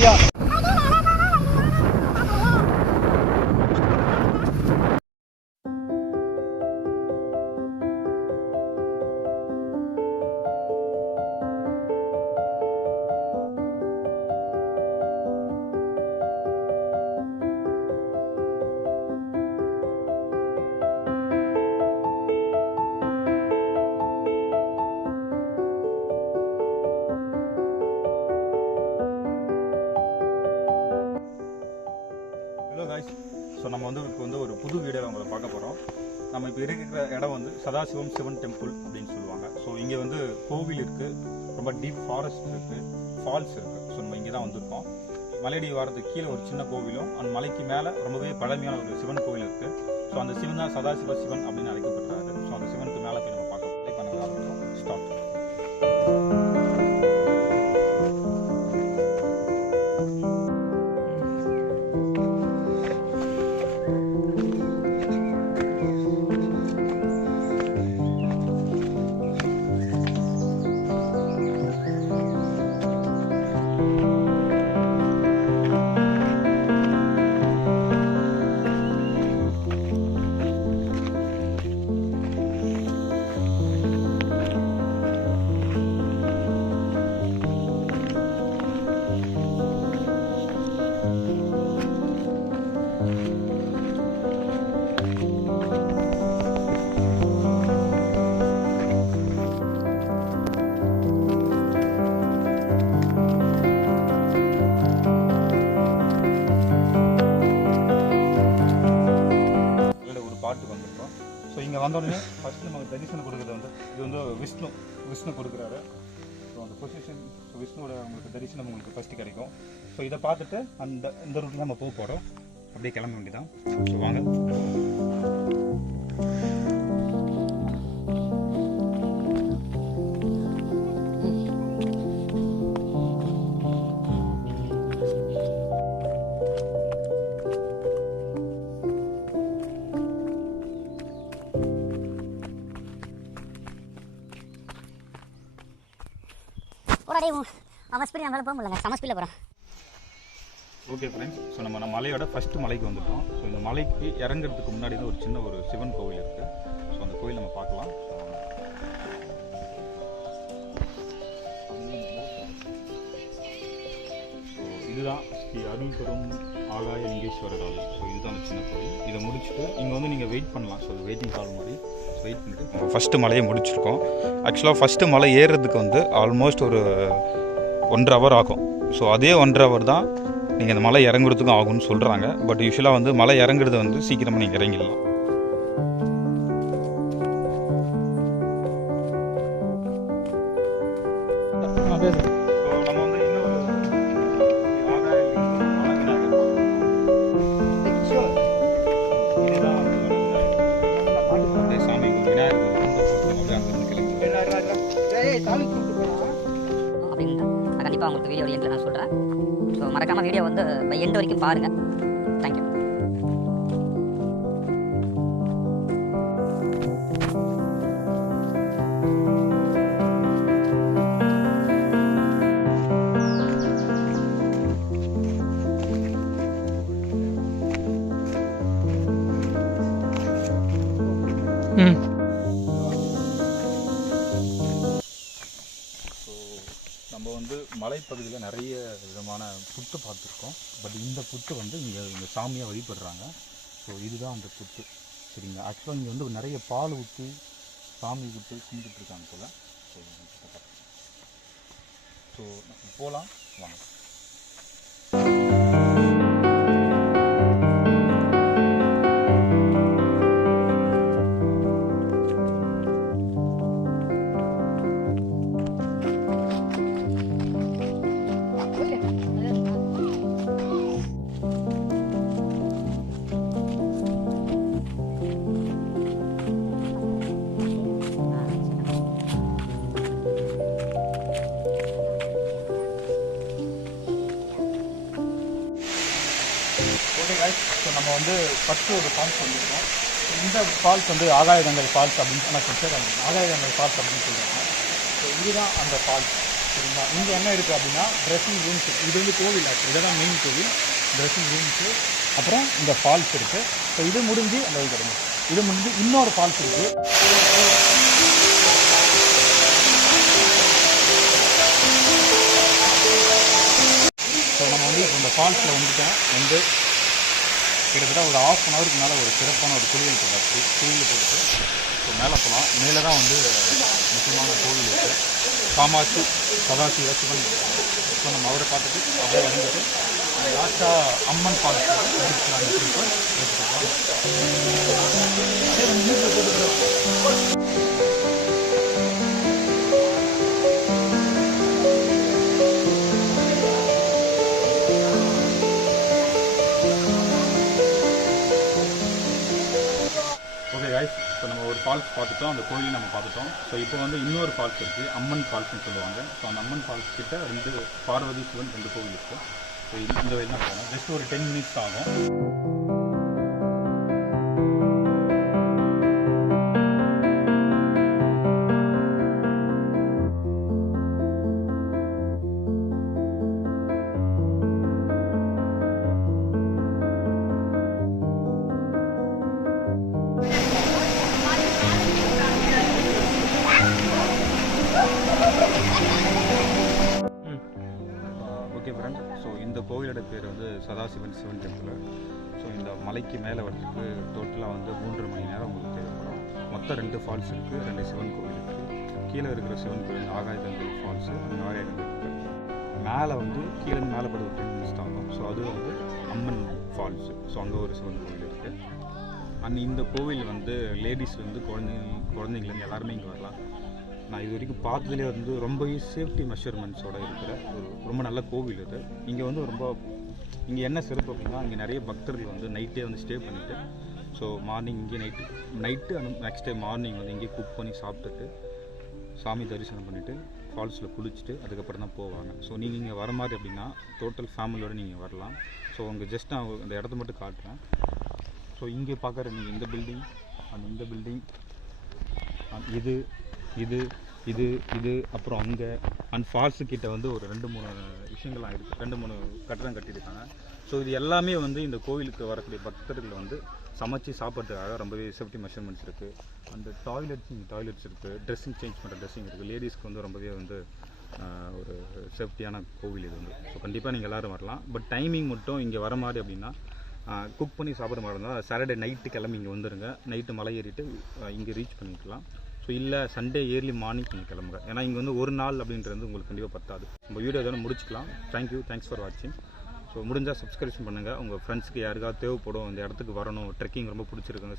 ஐயா. ஸோ நம்ம வந்து ஒரு புது வீடியோவில் உங்களை பார்க்க போகிறோம். நம்ம இப்போ இருக்கிற இடம் வந்து சதாசிவம் சிவன் டெம்பிள் அப்படின்னு சொல்லுவாங்க. ஸோ இங்கே வந்து கோவில் இருக்குது, ரொம்ப டீப் ஃபாரஸ்ட் இருக்குது, ஃபால்ஸ் இருக்குது. ஸோ நம்ம இங்கே தான் வந்திருக்கோம். மலையடி வாரத்துக்கு கீழே ஒரு சின்ன கோவிலும், அந்த மலைக்கு மேலே ரொம்பவே பழமையான ஒரு சிவன் கோவில் இருக்குது. ஸோ அந்த சிவன் தான் சதாசிவ சிவன் அப்படின்னு அழைக்கப்படுறாரு. ஸோ அந்த சிவனுக்கு மேலே போய் நம்ம பார்க்க பண்ண ஆரம்பிச்சோம். ஸ்டார்ட். ஸோ இங்கே வந்தோடனே ஃபஸ்ட்டு நமக்கு தரிசனம் கொடுக்குறது வந்து இது வந்து விஷ்ணு கொடுக்குறாரு. ஸோ அந்த பொசிஷன் விஷ்ணுவோட உங்களுக்கு தரிசனம் உங்களுக்கு ஃபஸ்ட்டு கிடைக்கும். ஸோ இதை பார்த்துட்டு இந்த ரூட்டில் நம்ம போக போகிறோம். அப்படியே கிளம்ப வேண்டியதான். ஸோ வாங்க. அவன் ஸ்பீட் நம்மளால போக முடியல, சம ஸ்பீடில் போகிறோம். ஓகே ஃப்ரெண்ட்ஸ், ஸோ நம்ம மலையோட ஃபஸ்ட்டு மலைக்கு வந்துட்டோம். ஸோ இந்த மலைக்கு இறங்குறதுக்கு முன்னாடி ஒரு சின்ன ஒரு சிவன் கோவில் இருக்குது. ஸோ அந்த கோவில் நம்ம பார்க்கலாம். ஸோ இதுதான் ஸ்ரீ அருள் பெரும் ஆகாய லிங்கேஸ்வரர் ஆலயம். ஸோ இதுதான் அந்த சின்ன கோவில். இதை முடிச்சுட்டு இங்கே வந்து நீங்கள் வெயிட் பண்ணலாம். ஸோ வெயிட்டிங் ஹால் மாதிரி வெயிட் பண்ணிட்டு ஃபஸ்ட்டு மலையை முடிச்சிருக்கோம். ஆக்சுவலாக ஃபஸ்ட்டு மலை ஏறுறதுக்கு வந்து ஆல்மோஸ்ட் ஒரு 1.5 hour ஆகும். ஸோ அதே 1.5 hour தான் நீங்கள் இந்த மலை இறங்குறதுக்கும் ஆகும்னு சொல்கிறாங்க. பட் யூஸ்வலாக வந்து மலை இறங்குறது வந்து சீக்கிரமாக நீங்கள் இறங்கிடலாம். கண்டிப்பாக உங்களுக்கு வீடியோ எண்டில் நான் சொல்கிறேன். ஸோ மறக்காமல் வீடியோ வந்து எண்டு வரைக்கும் பாருங்கள். தேங்க்யூ. நம்ம வந்து மலைப்பகுதியில் நிறைய விதமான புத்து பார்த்துருக்கோம். பட் இந்த புத்து வந்து இங்கே சாமியாக வழிபடுறாங்க. ஸோ இதுதான் அந்த புத்து. சரிங்க. ஆக்சுவலாக இங்கே வந்து நிறைய பால் ஊற்றி சாமி ஊற்றி கும்பிட்டு இருக்காங்க போல். ஸோ போகலாம் வாங்க. ஸோ நம்ம வந்து ஃபஸ்ட்டு ஒரு ஃபால்ஸ் வந்துருக்கோம். இந்த ஃபால்ஸ் வந்து ஆகாயகங்கை ஃபால்ஸ் அப்படின்னு சொன்னால் ஆகாயகங்கை ஃபால்ஸ் அப்படின்னு சொல்கிறாங்க. ஸோ இதுதான் அந்த ஃபால்ஸ். சரிங்களா. இங்கே என்ன இருக்குது அப்படின்னா ட்ரெஸ்ஸிங் ரூம்ஸ். இது வந்து கோவில் ஆக்சுவலி, இதுதான் மெயின் கோவில். ட்ரெஸ்ஸிங் ரூம்ஸு, அப்புறம் இந்த ஃபால்ஸ் இருக்குது. ஸோ இது முடிஞ்சு அந்த கிடையாது, இது முடிஞ்சு இன்னொரு ஃபால்ஸ் இருக்குது. ஸோ நம்ம வந்து இப்போ இந்த ஃபால்ஸில் வந்து கிட்டத்தட்ட ஒரு 1/2 அன் ஹவருக்கு மேலே ஒரு சிறப்பான ஒரு குளியல் போட்டுட்டு ஸோ மேலே போகலாம். மேலே தான் வந்து முக்கியமான கோவில் இருக்குது, காமாட்சி சதாசிவ சிவன். ஸோ நம்ம அவரை பார்த்துட்டு அப்படியே வந்துட்டு லாஸ்ட்டாக அம்மன் ஃபால்ஸ் ஸோ நம்ம ஒரு ஃபால்ஸ் பார்த்துட்டோம், அந்த கோயிலையும் நம்ம பார்த்துட்டோம். ஸோ இப்போ வந்து இன்னொரு ஃபால்ஸ் இருக்குது, அம்மன் ஃபால்ஸ்னு சொல்லுவாங்க. ஸோ அந்த அம்மன் ஃபால்ஸ் கிட்ட 2 பார்வதி சிவன் 2 கோவில் இருக்குது. ஸோ இந்த வழி தான் போகணும். ஜஸ்ட் ஒரு 10 மினிட்ஸ் ஆகும். ஓகே ஃப்ரெண்ட், ஸோ இந்த கோவிலோட பேர் வந்து சதாசிவன் சிவன் டெம்பிள். ஸோ இந்த மலைக்கு மேலே வரதுக்கு டோட்டலாக வந்து 3.5 மணி நேரம் உங்களுக்கு தேவைப்படும். மொத்தம் 2 ஃபால்ஸ் இருக்குது, 2 சிவன் கோவில் இருக்குது. கீழே இருக்கிற சிவன் கோவில் ஆகாயகங்கை ஃபால்ஸு, அந்த ஆகாயகங்கை மேலே வந்து கீழே மேலே பட ஒரு 10 மினிட்ஸ் ஆகும். ஸோ அது வந்து அம்மன் ஃபால்ஸு. ஸோ அங்கே ஒரு சிவன் கோவில் இருக்குது. அண்ட் இந்த கோவில் வந்து லேடிஸ்லேருந்து குழந்தைங்கலேருந்து எல்லாருமே இங்கே வரலாம். நான் இது வரைக்கும் பார்த்ததுலேயே வந்து ரொம்பவே சேஃப்டி மெஷர்மெண்ட்ஸோடு இருக்கிற ஒரு ரொம்ப நல்ல கோவில் இது. இங்கே வந்து இங்கே என்ன சிறப்பு அப்படின்னா, இங்கே நிறைய பக்தர்கள் வந்து நைட்டே வந்து ஸ்டே பண்ணிவிட்டு, ஸோ மார்னிங் இங்கே நைட்டு அந்த நெக்ஸ்ட் டே மார்னிங் வந்து இங்கே குக் பண்ணி சாப்பிட்டுட்டு சாமி தரிசனம் பண்ணிவிட்டு ஃபால்ஸில் குளிச்சுட்டு அதுக்கப்புறம் தான் போவாங்க. ஸோ நீங்கள் இங்கே வர மாதிரி அப்படின்னா டோட்டல் ஃபேமிலியோடு நீங்கள் வரலாம். ஸோ உங்கள் ஜஸ்ட் நான் அந்த இடத்த மட்டும் காட்டுறேன். ஸோ இங்கே பார்க்குற நீங்கள் இந்த பில்டிங், இந்த பில்டிங், இது அப்புறம் அங்கே அண்ட் ஃபால்ஸு கிட்ட வந்து ஒரு 2-3 விஷயங்கள்லாம் இருக்குது, 2-3 கட்டடம் கட்டியிருக்காங்க. ஸோ இது எல்லாமே வந்து இந்த கோவிலுக்கு வரக்கூடிய பக்தர்கள் வந்து சமைச்சு சாப்பிட்றதுக்காக ரொம்பவே சேஃப்டி மெஷர்மெண்ட்ஸ் இருக்குது. அந்த டாய்லெட்ஸ் இருக்குது, ட்ரெஸ்ஸிங் சேஞ்ச் பண்ணுற ட்ரெஸ்ஸிங் இருக்குது. லேடிஸ்க்கு வந்து ரொம்பவே வந்து ஒரு சேஃப்டியான கோவில் இது வந்து. ஸோ கண்டிப்பாக நீங்கள் எல்லோரும் வரலாம். பட் டைமிங் மட்டும் இங்கே வர மாதிரி அப்படின்னா குக் பண்ணி சாப்பிட்ற மாதிரி இருந்தால் சாட்டர்டே நைட்டு கிளம்பி இங்கே வந்துடுங்க. நைட்டு மலை ஏறிட்டு இங்கே ரீச் பண்ணிக்கலாம். ஸோ இல்லை சண்டே ஏர்லி மார்னிங் நீங்கள் கிளம்புங்க. ஏன்னா இங்கே வந்து ஒரு நாள் அப்படின்றது உங்களுக்கு கண்டிப்பாக பத்தாது. நம்ம வீடியோ இதோட முடிச்சுக்கலாம். தேங்க்ஸ் ஃபார் வாட்சிங். ஸோ முடிஞ்சால் சப்ஸ்கிரிப்ஷன் பண்ணுங்கள். உங்கள் ஃப்ரெண்ட்ஸுக்கு யாருக்காவது தேவைப்படும், இந்த இடத்துக்கு வரணும், ட்ரெக்கிங் ரொம்ப பிடிச்சிருக்குங்க,